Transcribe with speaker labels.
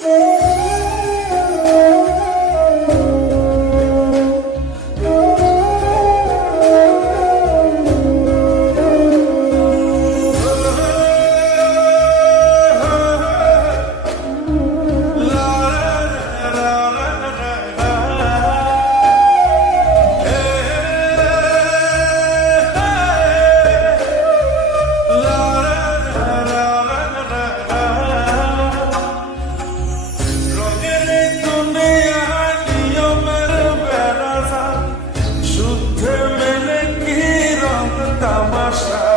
Speaker 1: Música tamasha.